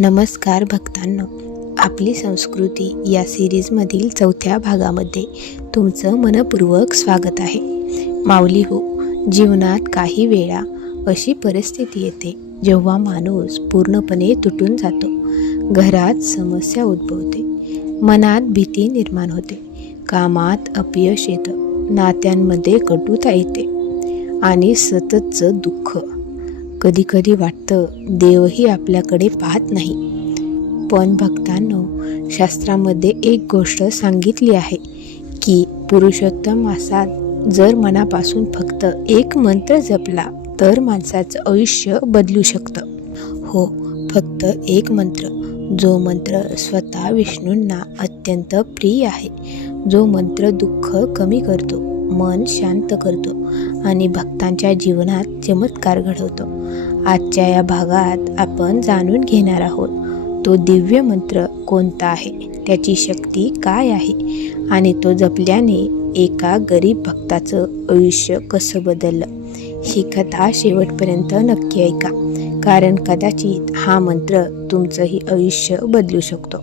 नमस्कार भक्तांनो, आपली संस्कृती या सिरीजमधील 4थ्या भागामध्ये तुमचं मनपूर्वक स्वागत आहे. माऊली हो, जीवनात काही वेळा अशी परिस्थिती येते जेव्हा माणूस पूर्णपणे तुटून जातो. घरात समस्या उद्भवते, मनात भीती निर्माण होते, कामात अपयश येतं, नात्यांमध्ये कटुता येते आणि सततचं दुःख. कधीकधी वाटतं देवही आपल्याकडे पाहत नाही. पण भक्तांनो, शास्त्रामध्ये एक गोष्ट सांगितली आहे की पुरुषोत्तम मासात जर मनापासून फक्त एक मंत्र जपला तर माणसाचं आयुष्य बदलू शकतं. हो, फक्त एक मंत्र, जो मंत्र स्वतः विष्णूंना अत्यंत प्रिय आहे, जो मंत्र दुःख कमी करतो, मन शांत करतो आणि भक्तांच्या जीवनात चमत्कार घडवतो. आजच्या या भागात आपण जाणून घेणार आहोत तो दिव्य मंत्र कोणता आहे, त्याची शक्ती काय आहे आणि तो जपल्याने एका गरीब भक्ताचं आयुष्य कसं बदललं. ही कथा शेवटपर्यंत नक्की ऐका, कारण कदाचित हा मंत्र तुमचंही आयुष्य बदलू शकतो.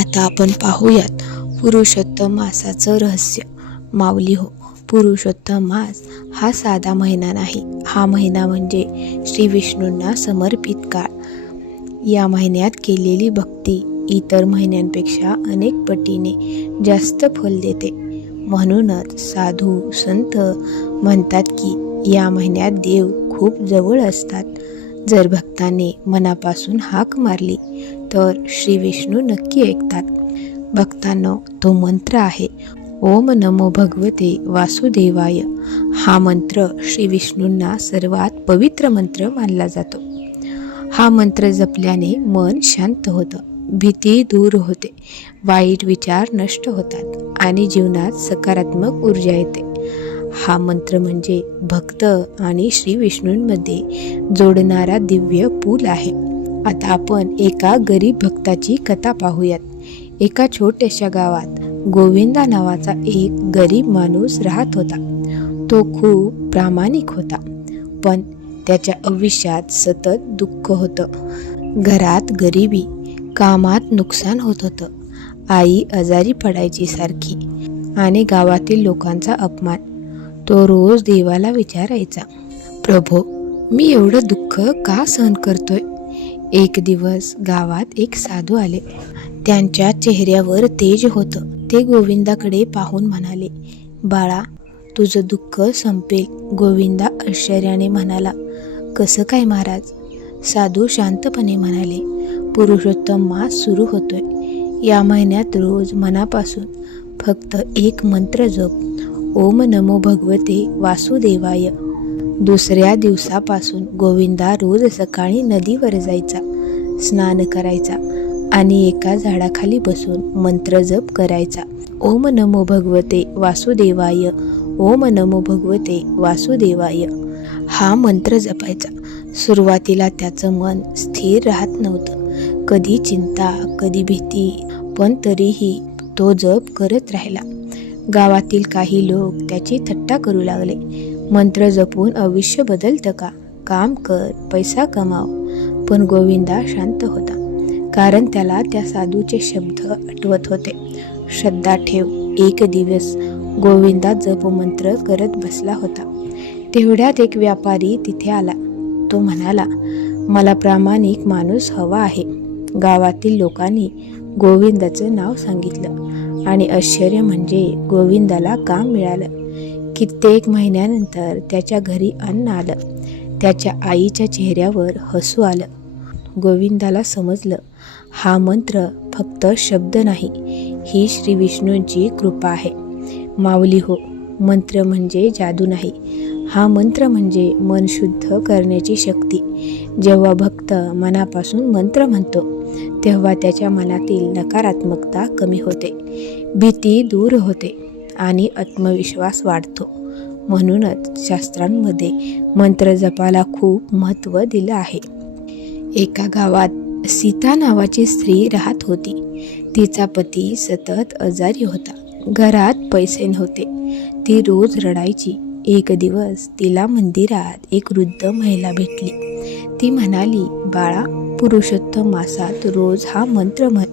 आता आपण पाहूयात पुरुषोत्तम मासाचं रहस्य. माऊली हो, पुरुषोत्तम मास हा साधा महिना नाही. हा महिना म्हणजे श्री विष्णूंना समर्पित काळ. या महिन्यात केलेली भक्ती इतर महिन्यांपेक्षा अनेक पटीने जास्त फल देते. म्हणूनच साधू संत म्हणतात की या महिन्यात देव खूप जवळ असतात. जर भक्ताने मनापासून हाक मारली तर श्री विष्णू नक्की ऐकतात. भक्तांनो, तो मंत्र आहे ओम नमो भगवते वासुदेवाय. हा मंत्र श्री विष्णूंना सर्वात पवित्र मंत्र मानला जातो. हा मंत्र जपल्याने मन शांत होतं, भीती दूर होते, वाईट विचार नष्ट होतात आणि जीवनात सकारात्मक ऊर्जा येते. हा मंत्र म्हणजे भक्त आणि श्री विष्णूंमध्ये जोडणारा दिव्य पूल आहे. आता आपण एका गरीब भक्ताची कथा पाहूयात. एका छोट्याशा गावात गोविंदा नावाचा एक गरीब माणूस राहत होता. तो खूप प्रामाणिक होता, पण त्याच्या आयुष्यात सतत दुःख होतं. घरात गरिबी, कामात नुकसान होत होतं, आई आजारी पडायची सारखी आणि गावातील लोकांचा अपमान. तो रोज देवाला विचारायचा, प्रभो, मी एवढं दुःख का सहन करतोय? एक दिवस गावात एक साधू आले. त्यांच्या चेहऱ्यावर तेज होतं. ते गोविंदाकडे पाहून म्हणाले, बाळा, तुझं दुःख संपेल. गोविंदा आश्चर्याने म्हणाला, कसं काय महाराज? साधू शांतपणे म्हणाले, पुरुषोत्तम मास सुरू होतोय. या महिन्यात रोज मनापासून फक्त एक मंत्र जप, ओम नमो भगवते वासुदेवाय. दुसऱ्या दिवसापासून गोविंदा रोज सकाळी नदीवर जायचा, स्नान करायचा आणि एका झाडाखाली बसून मंत्र जप करायचा, ओम नमो भगवते वासुदेवाय, ओम नमो भगवते वासुदेवाय. हा मंत्र जपायचा. सुरुवातीला त्याचं मन स्थिर राहत नव्हतं, कधी चिंता, कधी भीती, पण तरीही तो जप करत राहिला. गावातील काही लोक त्याची थट्टा करू लागले, मंत्र जपून आयुष्य बदलतं का? काम कर, पैसा कमाव. पण गोविंदा शांत होता, कारण त्याला त्या साधूचे शब्द आठवत होते. श्रद्धा ठेव. एक दिवस गोविंदा जपमंत्र करत बसला होता. तेवढ्यात एक व्यापारी तिथे आला. तो म्हणाला, मला प्रामाणिक माणूस हवा आहे. गावातील लोकांनी गोविंदाचं नाव सांगितलं आणि आश्चर्य म्हणजे गोविंदाला काम मिळालं. कित्येक महिन्यानंतर त्याच्या घरी अन्न आलं. त्याच्या आईच्या चेहऱ्यावर हसू आलं. गोविंदाला समजलं, हा मंत्र फक्त शब्द नाही, ही श्री विष्णूंची कृपा आहे. माऊली हो, मंत्र म्हणजे जादू नाही. हा मंत्र म्हणजे मन शुद्ध करण्याची शक्ती. जेव्हा भक्त मनापासून मंत्र म्हणतो तेव्हा त्याच्या मनातील नकारात्मकता कमी होते, भीती दूर होते आणि आत्मविश्वास वाढतो. म्हणूनच शास्त्रांमध्ये मंत्र जपाला खूप महत्त्व दिलं आहे. एका गावात सीता नावाची स्त्री राहत होती. तिचा पती सतत आजारी होता. घरात पैसे नव्हते. ती रोज रडायची. एक दिवस तिला मंदिरात एक वृद्ध महिला भेटली. ती म्हणाली, बाळा, पुरुषोत्तम मासात रोज हा मंत्र म्हण.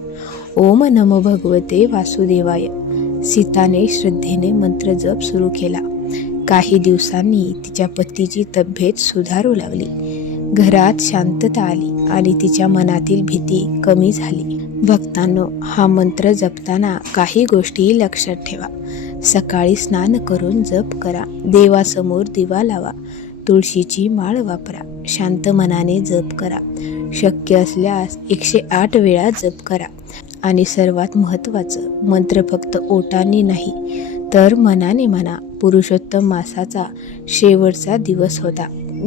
ओम नमो भगवते वासुदेवाय. सीताने श्रद्धेने मंत्र जप सुरू केला. काही दिवसांनी तिच्या पतीची तब्येत सुधारू लागली. घरात शांतता आली आणि तिच्या मनातील भीती कमी झाली. भक्तांनो, हा मंत्र जपताना काही गोष्टी लक्षात ठेवा. सकाळी स्नान करून जप करा. देवासमोर दिवा लावा. तुळशीची माळ वापरा. शांत मनाने जप करा. शक्य असल्यास 108 वेळा जप करा. आणि सर्वात महत्त्वाचं, मंत्र फक्त ओठांनी नाही तर मनाने म्हणा. पुरुषोत्तम मासाचा शेवटचा दिवस होता.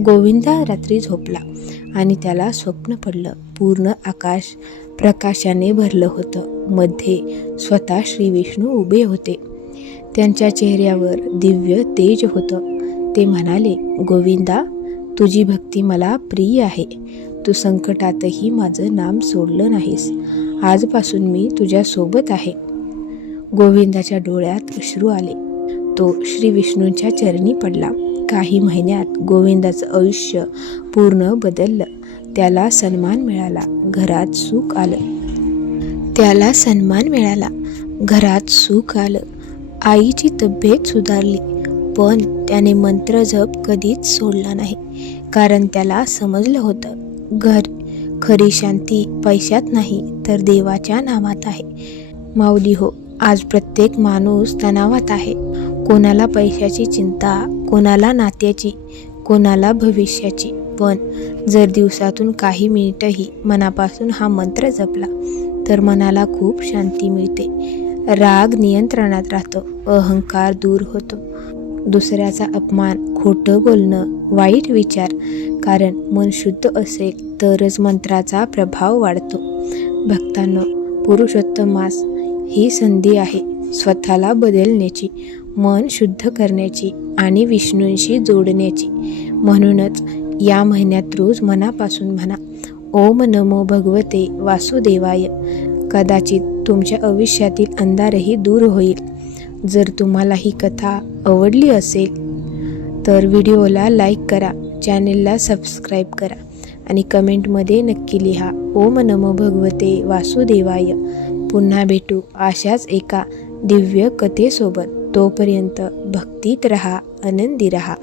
गोविंदा रात्री झोपला आणि त्याला स्वप्न पडलं. पूर्ण आकाश प्रकाशाने भरलं होतं. मध्ये स्वतः श्री विष्णू उभे होते. त्यांच्या चेहऱ्यावर दिव्य तेज होतं. ते म्हणाले, गोविंदा, तुझी भक्ती मला प्रिय आहे. तू संकटातही माझं नाम सोडलं नाहीस. आजपासून मी तुझ्या सोबत आहे. गोविंदाच्या डोळ्यात अश्रू आले. तो श्री विष्णूंच्या चरणी पडला. काही महिन्यात गोविंदाचं आयुष्य पूर्ण बदललं. त्याला सन्मान मिळाला. घरात सुख आलं. आईची तब्येत सुधारली. पण त्याने मंत्र जप कधीच सोडला नाही. कारण त्याला समजलं होतं, खरी शांती पैशात नाही तर देवाच्या नामात आहे. माऊली हो, आज प्रत्येक माणूस तणावात आहे. कोणाला पैशाची चिंता, कोणाला नात्याची, कोणाला भविष्याची. पण जर दिवसातून काही मिनिटही मनापासून हा मंत्र जपला तर मनाला खूप शांती मिळते. राग नियंत्रणात राहतो. अहंकार दूर होतो. दुसऱ्याचा अपमान, खोटं बोलणं, वाईट विचार, कारण मन शुद्ध असेल तरच मंत्राचा प्रभाव वाढतो. भक्तांनो, पुरुषोत्तम मास ही संधी आहे स्वतःला बदलण्याची, मन शुद्ध करण्याची आणि विष्णूंशी जोडण्याची. म्हणूनच या महिन्यात रोज मनापासून म्हणा, ओम नमो भगवते वासुदेवाय. कदाचित तुमच्या आयुष्यातील अंधारही दूर होईल. जर तुम्हाला ही कथा आवडली असेल तर व्हिडिओला लाईक करा, चॅनेलला सबस्क्राईब करा आणि कमेंटमध्ये नक्की लिहा ओम नमो भगवते वासुदेवाय. पुन्हा भेटू अशाच एका दिव्य कथेसोबत. तोपर्यंत भक्तीत रहा, आनंदी रहा.